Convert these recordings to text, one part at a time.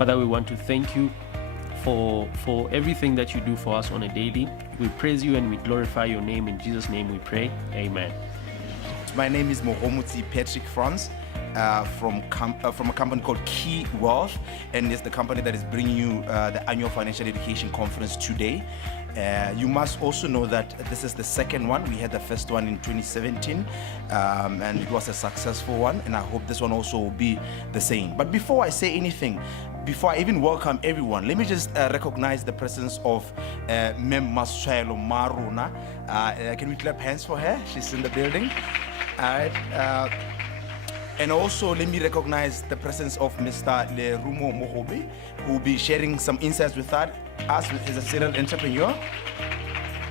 Father, we want to thank you for everything that you do for us on a daily. We praise you and we glorify your name. In Jesus' name we pray. Amen. My name is Mogomotsi France from a company called Key Wealth, and it's the company that is bringing you the annual financial education conference today. You must also know that this is the second one. We had the first one in 2017 and it was a successful one, and I hope this one also will be the same. But before I say anything, before I even welcome everyone, let me just recognize the presence of Mem Maswelo Maruna. Can we clap hands for her? She's in the building. All right. And also let me recognize the presence of Mr. Lerumo Mohobe, who will be sharing some insights with us as a serial entrepreneur.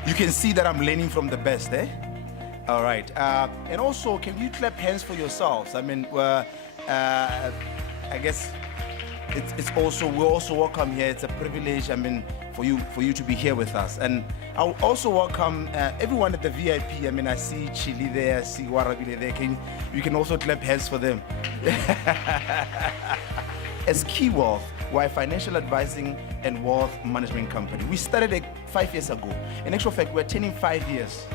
You can see that I'm learning from the best, eh? All right. And also, can you clap hands for yourselves? I mean, I guess it's also, we're also welcome here. It's a privilege, I mean, for you to be here with us. And I'll also welcome everyone at the VIP. I mean, I see Chili there, I see Warabile there. You can also clap hands for them. As Key Wealth, we're a financial advising and wealth management company. We started 5 years ago. In actual fact, we're turning 5 years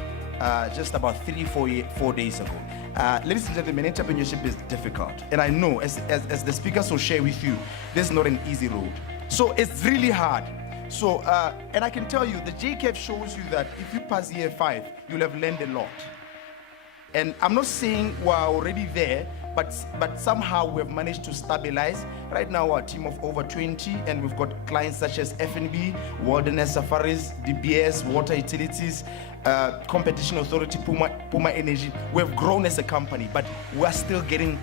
just about 4 days ago. Ladies and gentlemen, entrepreneurship is difficult. And I know, as the speakers will share with you, this is not an easy road. So it's really hard. So, and I can tell you, the JCAP shows you that if you pass year 5, you'll have learned a lot. And I'm not saying we're already there, but somehow we have managed to stabilize. Right now, we're a team of over 20, and we've got clients such as F&B, Wilderness Safaris, DBS, Water Utilities, Competition Authority, Puma Energy. We've grown as a company, but we're still getting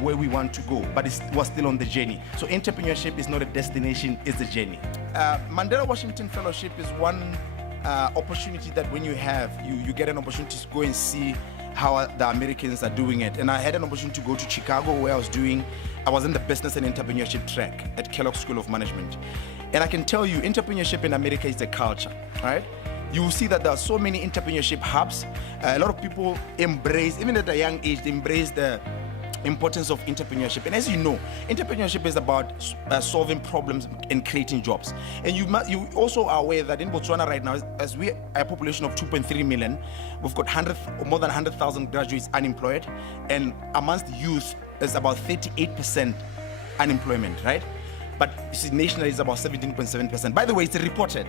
where we want to go, but we're still on the journey. So entrepreneurship is not a destination, it's a journey. Mandela Washington Fellowship is one opportunity that when you have, you get an opportunity to go and see how the Americans are doing it. And I had an opportunity to go to Chicago, where I was in the business and entrepreneurship track at Kellogg School of Management. And I can tell you, entrepreneurship in America is a culture, right? You will see that there are so many entrepreneurship hubs. A lot of people embrace, even at a young age, they embrace the importance of entrepreneurship. And as you know, entrepreneurship is about solving problems and creating jobs. And you also are aware that in Botswana right now, as we are a population of 2.3 million, we've got more than 100,000 graduates unemployed, and amongst youth, there's about 38% unemployment, right? But you see, nationally, it's about 17.7%. By the way, it's reported.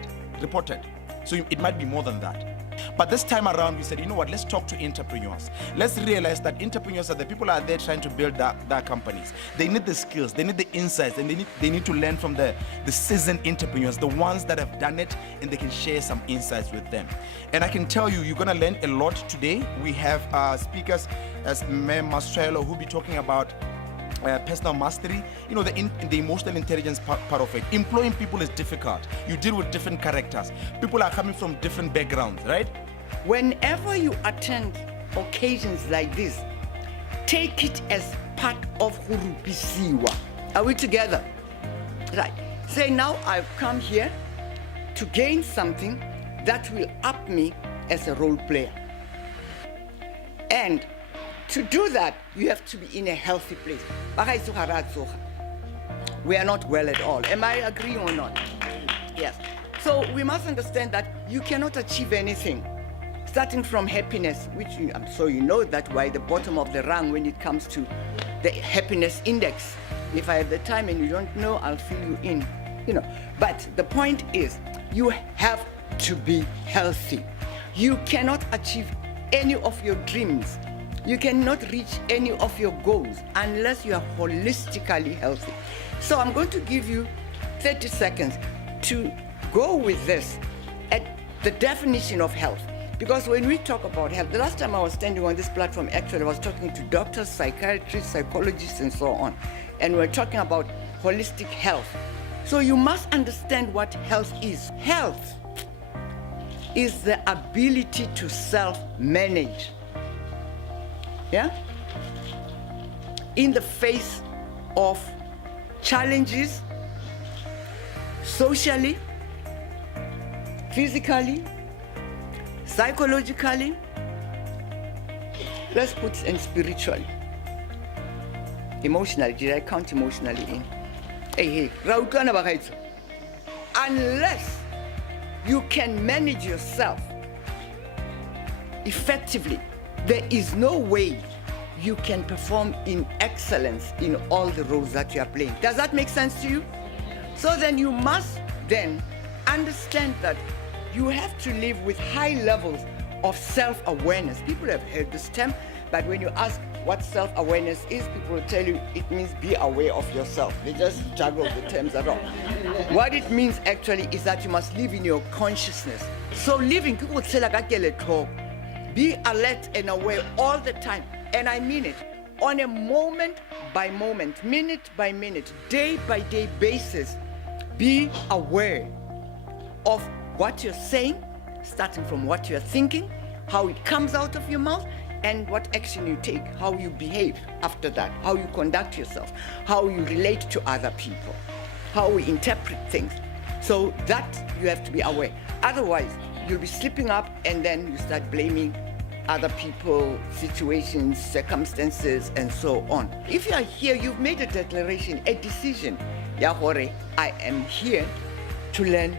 So it might be more than that. But this time around, we said, you know what, let's talk to entrepreneurs. Let's realize that entrepreneurs are the people out there trying to build their companies. They need the skills, they need the insights, and they need to learn from the seasoned entrepreneurs, the ones that have done it, and they can share some insights with them. And I can tell you, you're going to learn a lot today. We have speakers as Mem Maswelo, who will be talking about personal mastery, you know, the emotional intelligence part of it. Employing people is difficult. You deal with different characters. People are coming from different backgrounds, right? Whenever you attend occasions like this, take it as part of Hurupisiwa. Are we together? Right. Say, now I've come here to gain something that will up me as a role player. And to do that, you have to be in a healthy place. We are not well at all. Am I agreeing or not? Yes. So we must understand that you cannot achieve anything, starting from happiness, which I'm sure you know that we're at the bottom of the rung when it comes to the happiness index. If I have the time and you don't know, I'll fill you in. You know. But the point is, you have to be healthy. You cannot achieve any of your dreams. You cannot reach any of your goals unless you are holistically healthy. So I'm going to give you 30 seconds to go with this at the definition of health. Because when we talk about health, the last time I was standing on this platform, actually, I was talking to doctors, psychiatrists, psychologists, and so on. And we're talking about holistic health. So you must understand what health is. Health is the ability to self-manage. Yeah? In the face of challenges, socially, physically, psychologically, let's put in spiritually. Emotionally, did I count emotionally in? Hey, ra utlwana bagaetsho. Unless you can manage yourself effectively, there is no way you can perform in excellence in all the roles that you are playing. Does that make sense to you? So then you must then understand that you have to live with high levels of self-awareness. People have heard this term, but when you ask what self-awareness is, people will tell you it means be aware of yourself. They just juggle the terms around. What it means actually is that you must live in your consciousness. So living, people would say like be alert and aware all the time. And I mean it, on a moment by moment, minute by minute, day by day basis. Be aware of what you're saying, starting from what you're thinking, how it comes out of your mouth, and what action you take, how you behave after that, how you conduct yourself, how you relate to other people, how we interpret things. So that you have to be aware. Otherwise, you'll be slipping up and then you start blaming other people, situations, circumstances, and so on. If you are here, you've made a declaration, a decision. Yahore, I am here to learn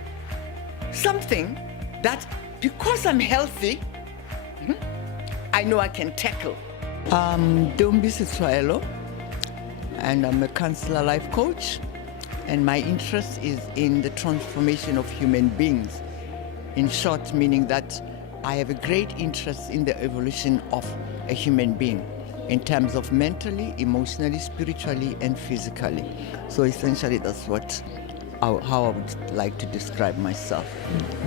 something that, because I'm healthy, I know I can tackle. Dombi Sitwaelo, and I'm a counselor life coach, and my interest is in the transformation of human beings. In short, meaning that I have a great interest in the evolution of a human being in terms of mentally, emotionally, spiritually, and physically. So essentially that's how I would like to describe myself.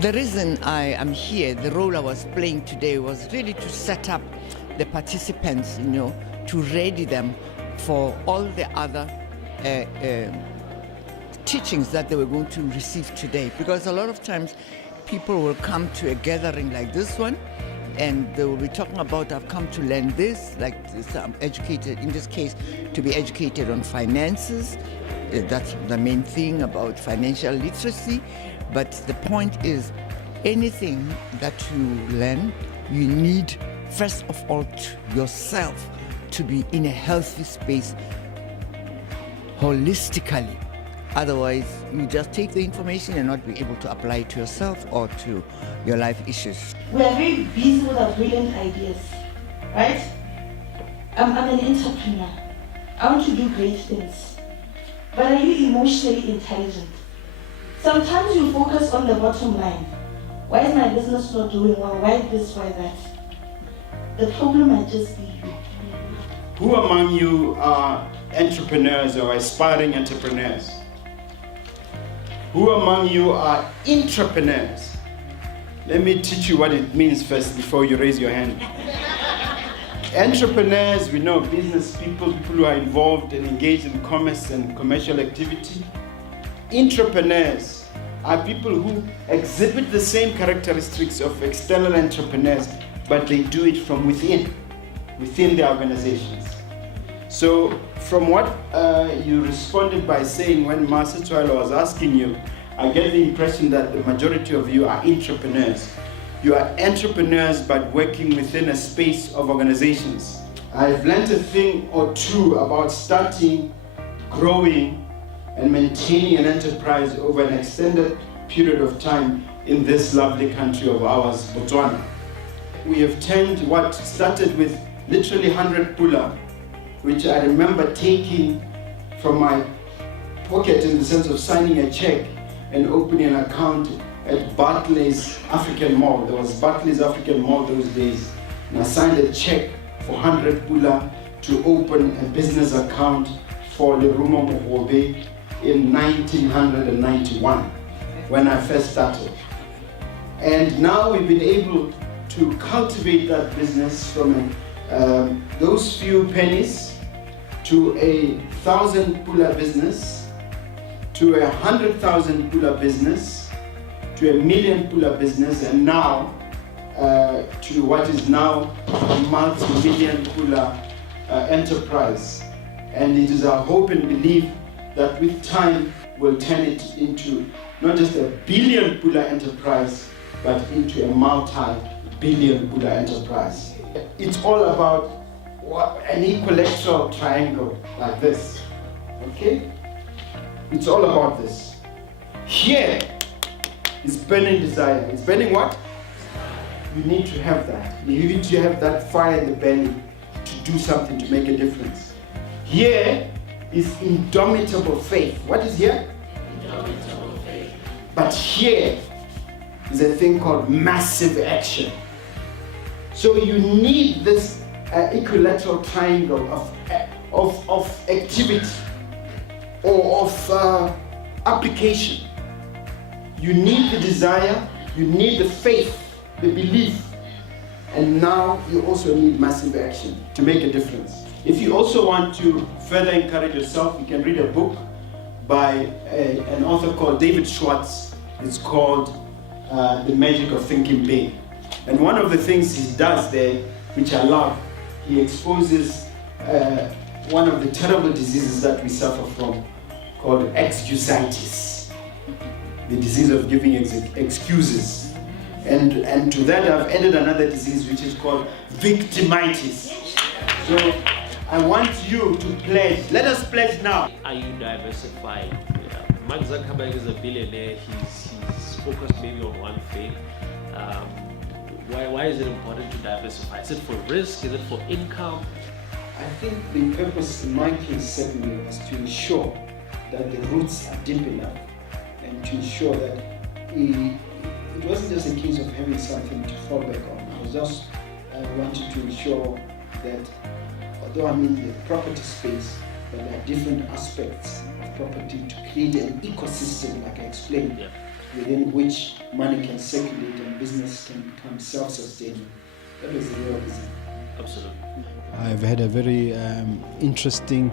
The reason I am here, the role I was playing today was really to set up the participants, to ready them for all the other teachings that they were going to receive today. Because a lot of times people will come to a gathering like this one and they will be talking about, I've come to learn this, like this, I'm educated, in this case, to be educated on finances. That's the main thing about financial literacy. But the point is, anything that you learn, you need, first of all, yourself to be in a healthy space holistically. Otherwise, you just take the information and not be able to apply it to yourself or to your life issues. We are very busy with our brilliant ideas, right? I'm an entrepreneur. I want to do great things. But are you emotionally intelligent? Sometimes you focus on the bottom line. Why is my business not doing well? Why this, why that? The problem might just be you. Who among you are entrepreneurs or aspiring entrepreneurs? Who among you are intrapreneurs? Let me teach you what it means first before you raise your hand. Entrepreneurs, we know business people who are involved and engaged in commerce and commercial activity. Intrapreneurs are people who exhibit the same characteristics of external entrepreneurs, but they do it from within their organizations. So from what you responded by saying when Master Twilo was asking you, I get the impression that the majority of you are entrepreneurs. You are entrepreneurs but working within a space of organizations. I've learned a thing or two about starting, growing, and maintaining an enterprise over an extended period of time in this lovely country of ours, Botswana. We have turned what started with literally 100 pula, which I remember taking from my pocket in the sense of signing a check and opening an account at Barclays African Mall. There was Barclays African Mall those days. And I signed a check for 100 pula to open a business account for Lerumo Mogobe in 1991 when I first started. And now we've been able to cultivate that business from those few pennies to 1,000 pula business, to 100,000 pula business, to 1,000,000 pula business, and now to what is now a multi-million pula enterprise. And it is our hope and belief that with time we'll turn it into not just a billion pula enterprise, but into a multi-billion pula enterprise. It's all about an equilateral triangle like this, okay? It's all about this. Here is burning desire. It's burning what? You need to have that. You need to have that fire in the belly to do something, to make a difference. Here is indomitable faith. What is here? Indomitable faith. But here is a thing called massive action. So you need this equilateral triangle of activity or of application. You need the desire, you need the faith, the belief, and now you also need massive action to make a difference. If you also want to further encourage yourself, you can read a book by an author called David Schwartz. It's called The Magic of Thinking Big. And one of the things he does there, which I love, he exposes one of the terrible diseases that we suffer from, called excusitis, the disease of giving excuses. And to that I've added another disease which is called victimitis. So I want you to pledge. Let us pledge now. Are you diversified? Mark Zuckerberg is a billionaire. He's focused maybe on one thing. Why is it important to diversify? Is it for risk? Is it for income? I think the purpose in my case certainly was to ensure that the roots are deep enough and to ensure that it wasn't just a case of having something to fall back on. I was just wanted to ensure that although I'm in the property space, but there are different aspects of property to create an ecosystem, like I explained, within which money can circulate and business can become self-sustaining. That was the real reason. Absolutely. I've had a very interesting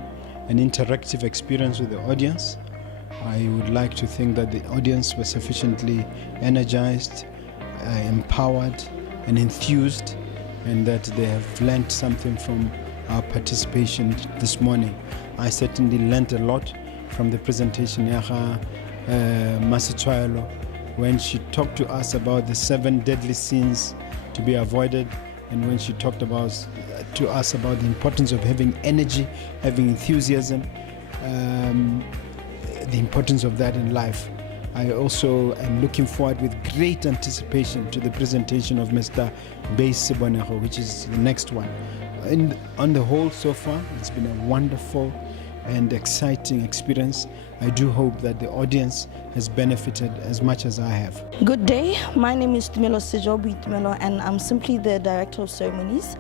and interactive experience with the audience. I would like to think that the audience was sufficiently energized, empowered and enthused, and that they have learned something from our participation this morning. I certainly learned a lot from the presentation Yaha Masitshwaelo when she talked to us about the 7 deadly sins to be avoided, and when she talked to us about the importance of having energy, having enthusiasm, the importance of that in life. I also am looking forward with great anticipation to the presentation of Mr. Base Siboneho, which is the next one. On the whole, so far, it's been a wonderful and exciting experience. I do hope that the audience has benefited as much as I have. Good day, my name is Tumelo Sejobi Tumelo, and I'm simply the Director of Ceremonies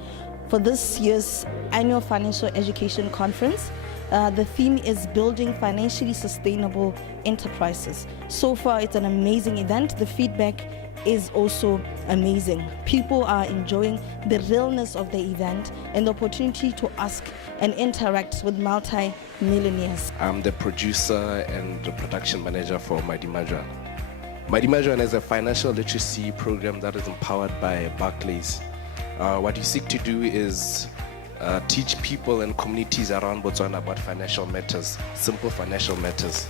for this year's Annual Financial Education Conference. The theme is Building Financially Sustainable Enterprises. So far, it's an amazing event. The feedback is also amazing. People are enjoying the realness of the event and the opportunity to ask and interact with multi-millionaires. I'm the producer and the production manager for Mighty Majoran. Mighty Majoran is a financial literacy program that is empowered by Barclays. What you seek to do is teach people and communities around Botswana about financial matters, simple financial matters.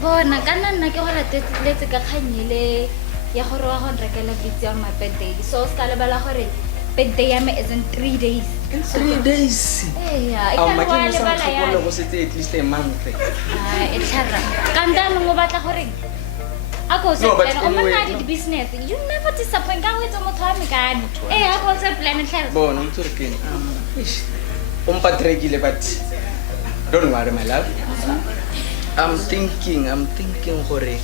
Bona kana nna ke gore letse ka khanyele ya gore wa go rekela bitse on my birthday. So ska lebala gore birthday ya me is in 3 days. In 3 days? Yeah, I can't go lebala ya. Go setse at least a month. E tlhara. Kanda no batla gore ako se plan o mona di business. You never disappoint ka wetso motho wa mekane. Ako se plan tlhara. Bona ntse re kene. Umpatrekile but don't worry my love. I'm thinking gore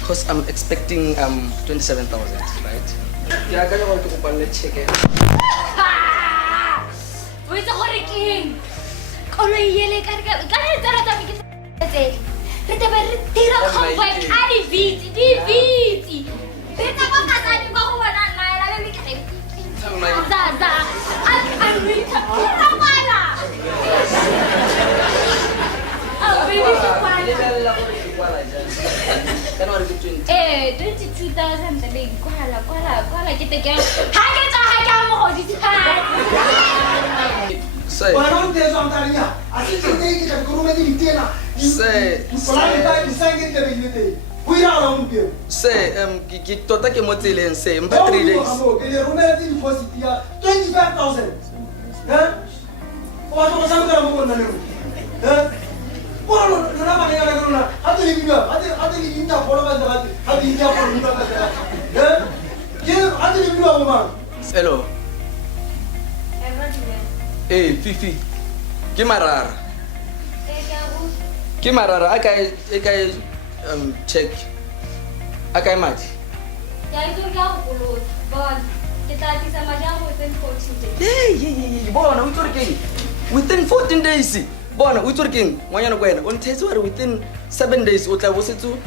because I'm expecting 27,000, right? Yeah, I gotta want to open the check. Wait gore king. Kolo yele ka tsara tsa me ke re te be re tira convoy ka di Beta ko kasani ko go bona nna la be ke za I'm really tira mala. Oh baby Can I get 20? 22,000 the big kwala ke te ke ha ke tsa mo go di tsaya. Say. Bueno, te son tarinya. Así que te que te kurume di tena. Say. Polai di sangue te bigete. Kuira la un pio. Say, ki tota ke mo tseleng say, mpa 3 days. Ke le romela di deposit ya 25,000. Hein? O va to sa mo mo na le. Hein? Bueno, no la manera de una. Hadi le bilmiyor. Hadi le ince forma da hadi ince forma da. Ya? Ya hadi le bilmiyor ama. Hello. Hey, Fifi. Ke marara. Ke marara akay check. Akay mati. Hey, bona utorking. Within 14 days. Bona utorking. Ngwanyana kwena. On thetsi ware within 7 days o tla bo setso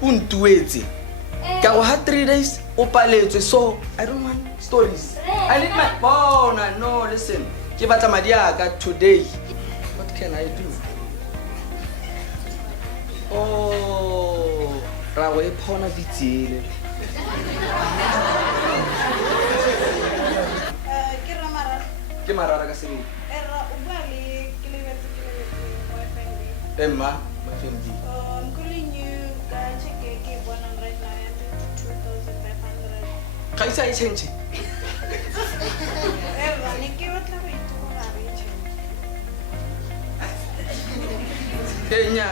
untuetse. Ka go ha 3 days o paletswe, so I don't want stories. I need my bona. No, listen. Ke batla madi aka today. What can I do? Oh, ra go ipona vitsile. Ke marara ka seng. Emma, my friend. I'm calling you, check your one right now at 22,500. Ga isa e change. Kenya.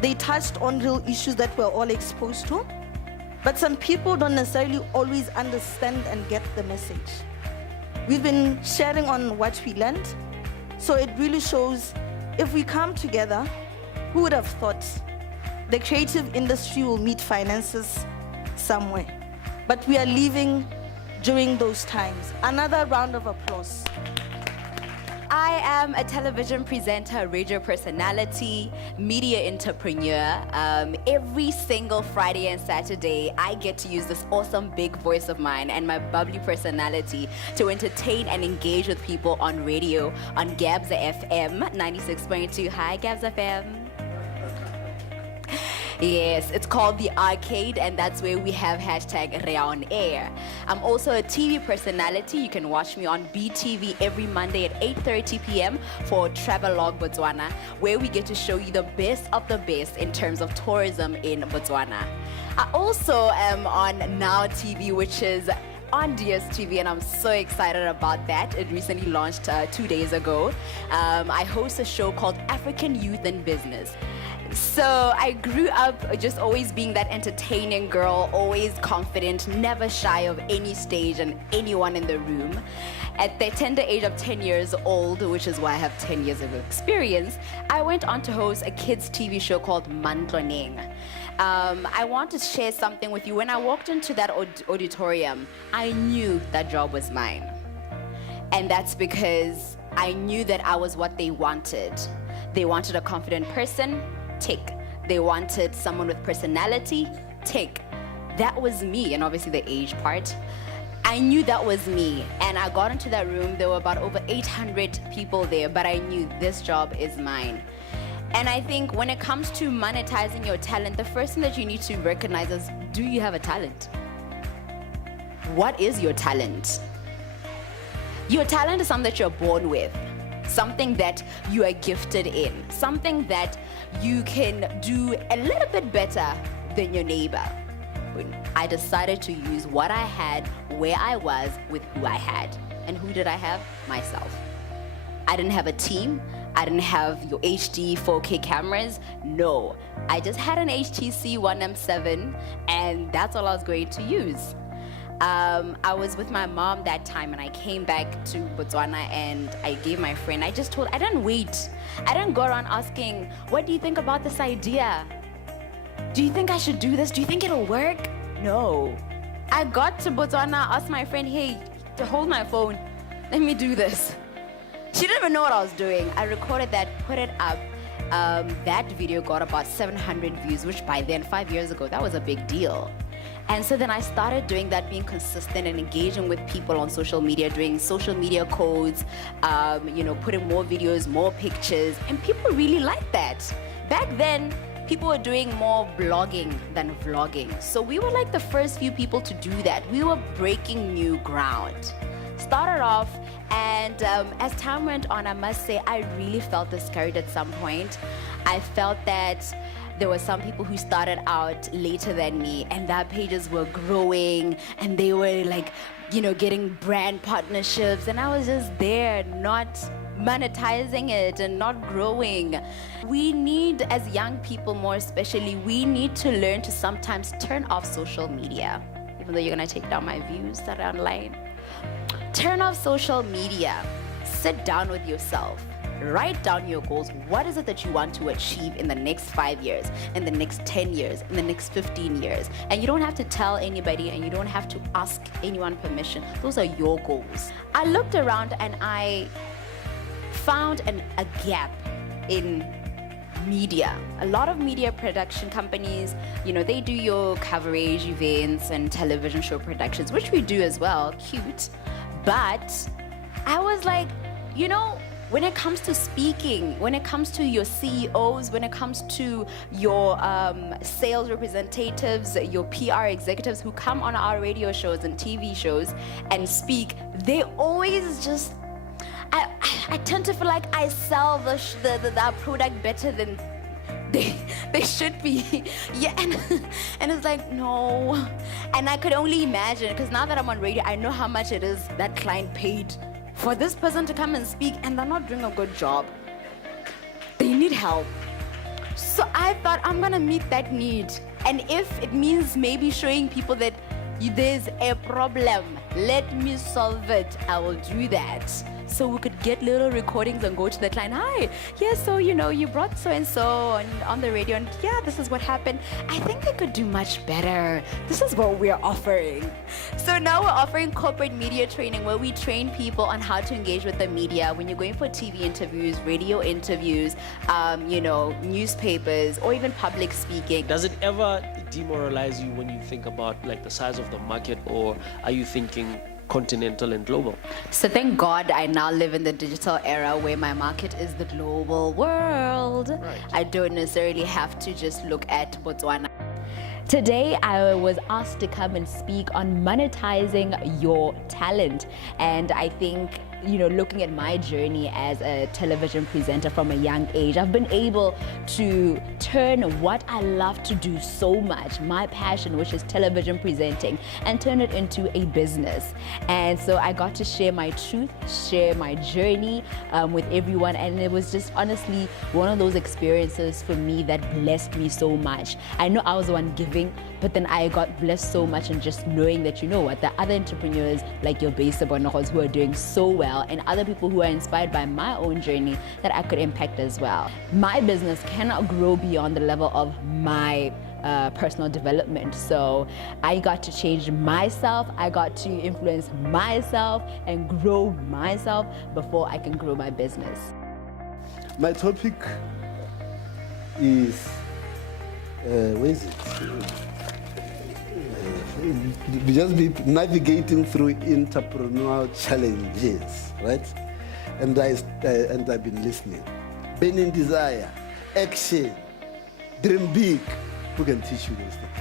They touched on real issues that we're all exposed to, but some people don't necessarily always understand and get the message. We've been sharing on what we learned, so it really shows if we come together, who would have thought the creative industry will meet finances somewhere? But we are living during those times. Another round of applause. I am a television presenter, radio personality, media entrepreneur. Every single Friday and Saturday, I get to use this awesome big voice of mine and my bubbly personality to entertain and engage with people on radio on Gabza FM 96.2. Hi, Gabza FM. Yes, it's called The Arcade, and that's where we have hashtag Rea on Air. I'm also a TV personality. You can watch me on BTV every Monday at 8:30 p.m. for Travelogue Botswana, where we get to show you the best of the best in terms of tourism in Botswana. I also am on Now TV, which is on DSTV, and I'm so excited about that. It recently launched 2 days ago. I host a show called African Youth in Business. So I grew up just always being that entertaining girl, always confident, never shy of any stage and anyone in the room. At the tender age of 10 years old, which is why I have 10 years of experience, I went on to host a kids' TV show called Mantloneng. I want to share something with you. When I walked into that auditorium, I knew that job was mine. And that's because I knew that I was what they wanted. They wanted a confident person, tick. They wanted someone with personality, tick. That was me, and obviously the age part. I knew that was me, and I got into that room. There were about over 800 people there, but I knew this job is mine. And I think when it comes to monetizing your talent, the first thing that you need to recognize is, do you have a talent? What is your talent? Your talent is something that you're born with, something that you are gifted in, something that you can do a little bit better than your neighbor. I decided to use what I had, where I was, with who I had. And who did I have? Myself. I didn't have a team. I didn't have your HD 4K cameras. No, I just had an HTC 1M7, and that's all I was going to use. I was with my mom that time, and I came back to Botswana, and I gave my friend, I didn't wait. I didn't go around asking, what do you think about this idea? Do you think I should do this? Do you think it'll work? No. I got to Botswana, asked my friend, hey, to hold my phone, let me do this. She didn't even know what I was doing. I recorded that, put it up. That video got about 700 views, which by then, 5 years ago, that was a big deal. And so then I started doing that, being consistent and engaging with people on social media, doing social media codes, putting more videos, more pictures, and people really liked that. Back then, people were doing more blogging than vlogging. So we were like the first few people to do that. We were breaking new ground. started off, and as time went on, I must say, I really felt discouraged at some point. I felt that there were some people who started out later than me, and their pages were growing, and they were like, getting brand partnerships, and I was just there, not monetizing it and not growing. We need, as young people more especially, we need to learn to sometimes turn off social media, even though you're gonna take down my views that are online. Turn off social media. Sit down with yourself. Write down your goals. What is it that you want to achieve in the next 5 years, in the next 10 years, in the next 15 years? And you don't have to tell anybody, and you don't have to ask anyone permission. Those are your goals. I looked around and I found a gap in media. A lot of media production companies, they do your coverage events and television show productions, which we do as well, cute. But I was like, when it comes to speaking, when it comes to your CEOs, when it comes to your sales representatives, your PR executives who come on our radio shows and TV shows and speak, they always just, I tend to feel like I sell the product better than they should be. Yeah, and it's like, no. And I could only imagine, because now that I'm on radio, I know how much it is that client paid for this person to come and speak, and they're not doing a good job. They need help. So I thought, I'm gonna meet that need. And if it means maybe showing people that there's a problem, let me solve it, I will do that. So we could get little recordings and go to the client. Hi, yeah, so you brought so-and-so on the radio, and yeah, this is what happened. I think they could do much better. This is what we're offering. So now we're offering corporate media training, where we train people on how to engage with the media when you're going for TV interviews, radio interviews, newspapers, or even public speaking. Does it ever demoralize you when you think about like the size of the market, or are you thinking continental and global? So thank God I now live in the digital era where my market is the global world. Right. I don't necessarily have to just look at Botswana. Today, I was asked to come and speak on monetizing your talent. And I think, looking at my journey as a television presenter from a young age, I've been able to turn what I love to do so much, my passion, which is television presenting, and turn it into a business. And so I got to share my truth, share my journey with everyone. And it was just honestly one of those experiences for me that blessed me so much. I know I was the one giving, but then I got blessed so much, and just knowing that, there are other entrepreneurs like your base Bonogos who are doing so well, and other people who are inspired by my own journey that I could impact as well. My business cannot grow beyond the level of my personal development. So I got to change myself, I got to influence myself and grow myself before I can grow my business. My topic is, where is it? Just be navigating through entrepreneurial challenges, right? And I've been listening. Burning desire, action, dream big. Who can teach you those things?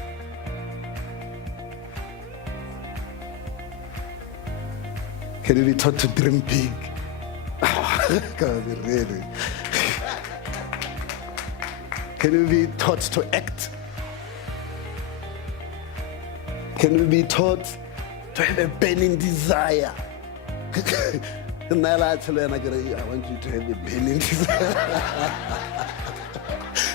Can you be taught to dream big? God, really? Can you be taught to act? Can we be taught to have a burning desire? And I want you to have a burning desire.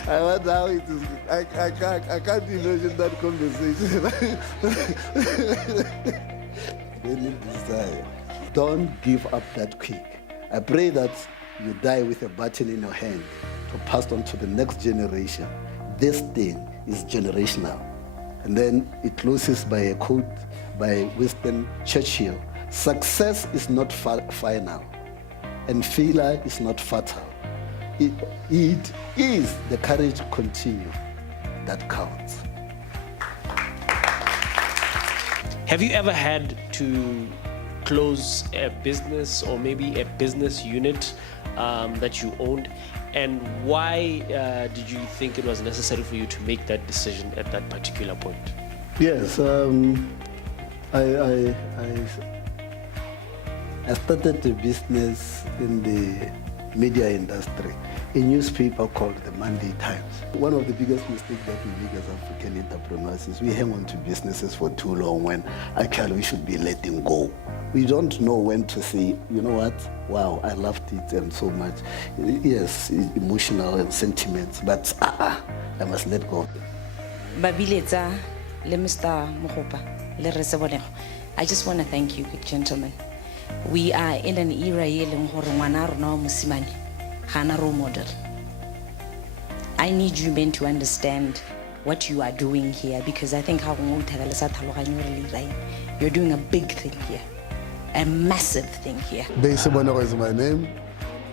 I wonder how it is. I can't imagine that conversation. Burning desire. Don't give up that quick. I pray that you die with a baton in your hand to pass on to the next generation. This thing is generational. And then it closes by a quote by Winston Churchill. Success is not final, and failure is not fatal. It is the courage to continue that counts. Have you ever had to close a business, or maybe a business unit that you owned? And why did you think it was necessary for you to make that decision at that particular point? I started a business in the media industry, a newspaper called the Monday Times. One of the biggest mistakes that we make as African entrepreneurs is we hang on to businesses for too long when actually we should be letting go. We don't know when to say, you know what, wow, I loved it and so much. Yes, emotional and sentiments, but I must let go. Babiletsa, le Mr. Mogopa, le Resebonego. I just want to thank you, good gentlemen. We are in an era hana role model. I need you men to understand what you are doing here, because I think you're doing a big thing here, a massive thing here. Resebonego is my name,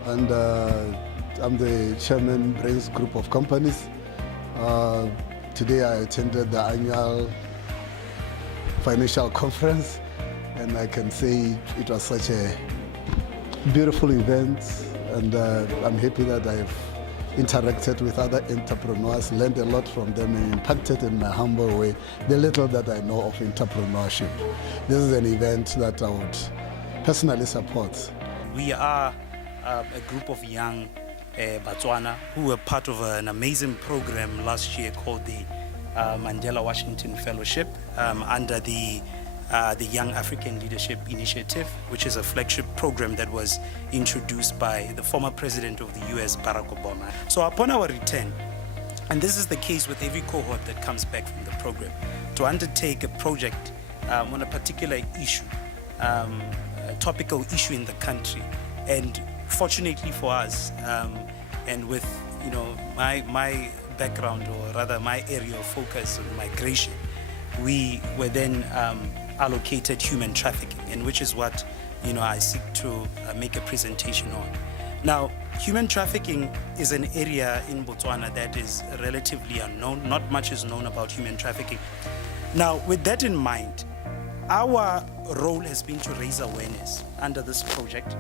and I'm the chairman Brains Group of Companies. Today I attended the annual financial conference, and I can say it was such a beautiful event, and I'm happy that I've interacted with other entrepreneurs, learned a lot from them, and impacted in my humble way the little that I know of entrepreneurship. This is an event that I would personally support. We are a group of young Botswana who were part of an amazing program last year called the Mandela Washington Fellowship under the Young African Leadership Initiative, which is a flagship program that was introduced by the former president of the US, Barack Obama. So upon our return, and this is the case with every cohort that comes back from the program, to undertake a project on a particular issue, a topical issue in the country. And fortunately for us, and with my background, or rather my area of focus on migration, we were then allocated human trafficking, and which is what I seek to make a presentation on. Now, human trafficking is an area in Botswana that is relatively unknown. Not much is known about human trafficking. Now, with that in mind, our role has been to raise awareness under this project.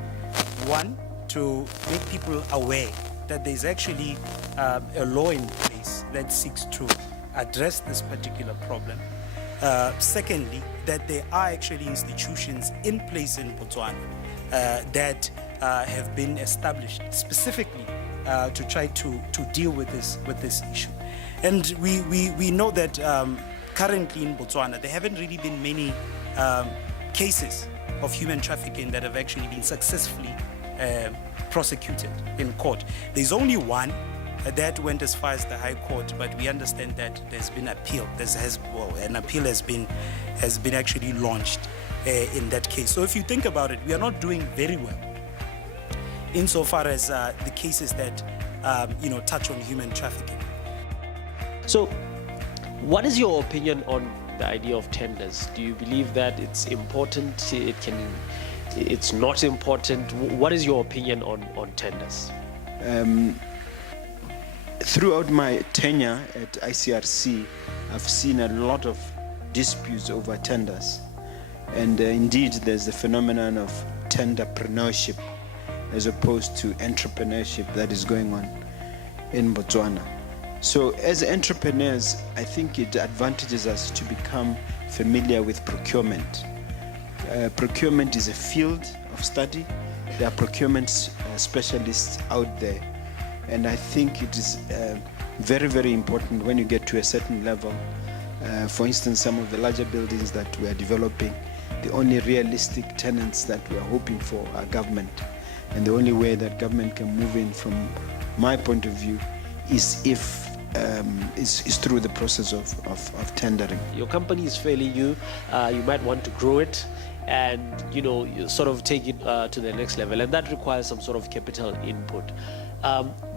One, to make people aware that there's actually a law in place that seeks to address this particular problem. Secondly, that there are actually institutions in place in Botswana that have been established specifically to try to deal with this issue. And we know that currently in Botswana there haven't really been many cases of human trafficking that have actually been successfully prosecuted in court. There's only one that went as far as the High Court, but we understand that there's been appeal. An appeal has been actually launched in that case. So if you think about it, we are not doing very well insofar as the cases that touch on human trafficking. So, what is your opinion on the idea of tenders? Do you believe that it's important? It's not important? What is your opinion on tenders? Throughout my tenure at ICRC, I've seen a lot of disputes over tenders. And indeed, there's the phenomenon of tenderpreneurship as opposed to entrepreneurship that is going on in Botswana. So as entrepreneurs, I think it advantages us to become familiar with procurement. Procurement is a field of study. There are procurement specialists out there. And I think it is very, very important when you get to a certain level. For instance, some of the larger buildings that we are developing, the only realistic tenants that we are hoping for are government. And the only way that government can move in, from my point of view, is through the process of tendering. Your company is fairly new. You might want to grow it and you sort of take it to the next level, and that requires some sort of capital input.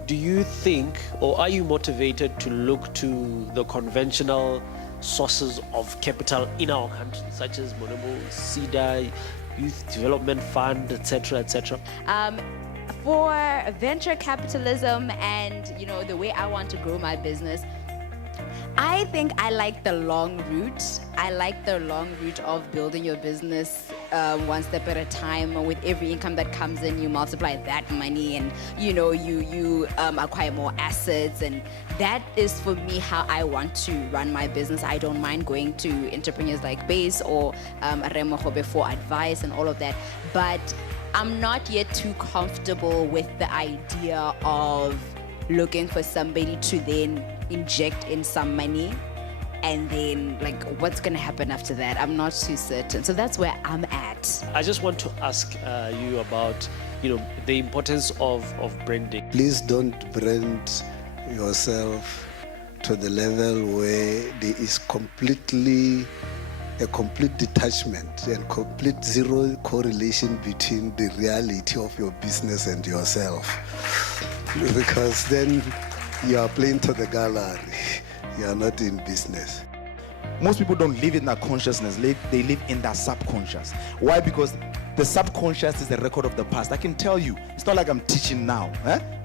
Do you think, or are you motivated to look to the conventional sources of capital in our country, such as Mogomotsi, Youth Development Fund, etc., etc.? For venture capitalism and the way I want to grow my business, I think I like the long route. I like the long route of building your business one step at a time. With every income that comes in, you multiply that money, and you acquire more assets, and that is for me how I want to run my business. I don't mind going to entrepreneurs like Base or Remogobe for advice and all of that, but I'm not yet too comfortable with the idea of looking for somebody to then inject in some money, and then like what's gonna happen after that, I'm not too certain. So that's where I'm at. I just want to ask you about the importance of branding. Please don't brand yourself to the level where there is a complete detachment and complete zero correlation between the reality of your business and yourself. Because then you are playing to the gallery. You are not in business. Most people don't live in that consciousness. They live in that subconscious. Why? Because the subconscious is the record of the past. I can tell you, it's not like I'm teaching now,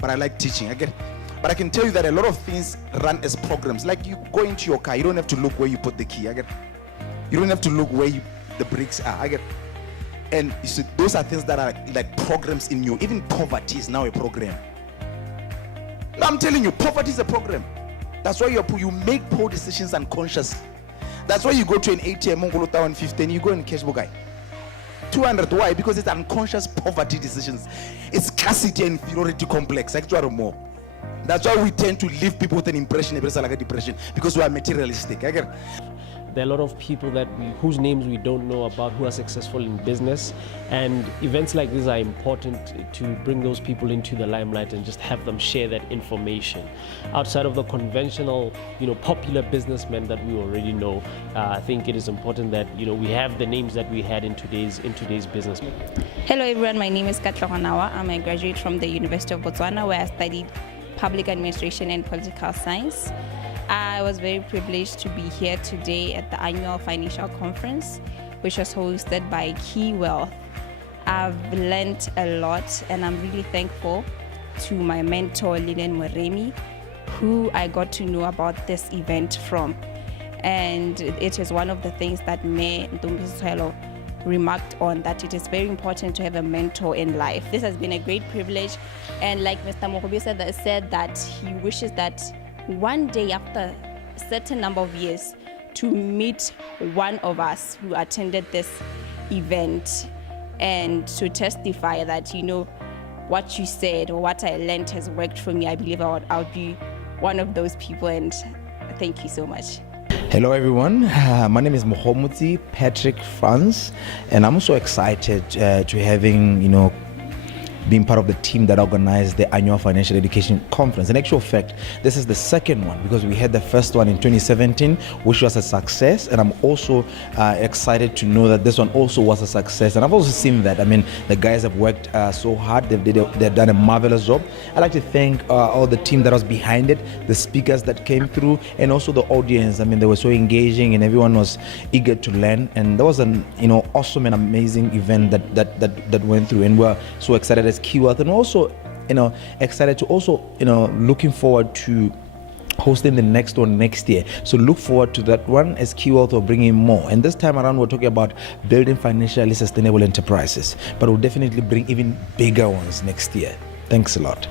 but I like teaching. But I can tell you that a lot of things run as programs. Like you go into your car, you don't have to look where you put the key. You don't have to look where the brakes are. And you see, those are things that are like programs in you. Even poverty is now a program. No, I'm telling you, poverty is a program. That's why you make poor decisions unconsciously. That's why you go to an ATM, Mongolo Town 15, you go in cash book 200. Why? Because it's unconscious poverty decisions. It's scarcity and inferiority complex. More. That's why we tend to leave people with an impression, like a depression, because we are materialistic. There are a lot of people whose names we don't know about who are successful in business, and events like this are important to bring those people into the limelight and just have them share that information. Outside of the conventional, popular businessmen that we already know, I think it is important that we have the names that we had in today's business. Hello everyone, my name is Katla Hanawa. I'm a graduate from the University of Botswana, where I studied public administration and political science. I was very privileged to be here today at the annual financial conference, which was hosted by Key Wealth. I've learned a lot, and I'm really thankful to my mentor, Lilian Moremi, who I got to know about this event from. And it is one of the things that Mayor Ntombiswelo remarked on, that it is very important to have a mentor in life. This has been a great privilege, and like Mr. Mogobe said that he wishes that one day, after a certain number of years, to meet one of us who attended this event and to testify that, what you said or what I learned has worked for me. I believe I'll be one of those people, and thank you so much. Hello everyone, my name is Mogomotsi France, and I'm so excited to having, being part of the team that organized the annual financial education conference. In actual fact, this is the second one, because we had the first one in 2017, which was a success, and I'm also excited to know that this one also was a success. And I've also seen that, the guys have worked so hard. They've done a marvelous job. I'd like to thank all the team that was behind it, the speakers that came through, and also the audience. They were so engaging, and everyone was eager to learn. And that was an awesome and amazing event that went through, and we're so excited as Key Wealth, and also excited to also looking forward to hosting the next one next year. So look forward to that one, as Key Wealth will bring in more. And this time around, we're talking about building financially sustainable enterprises, but we'll definitely bring even bigger ones next year. Thanks a lot.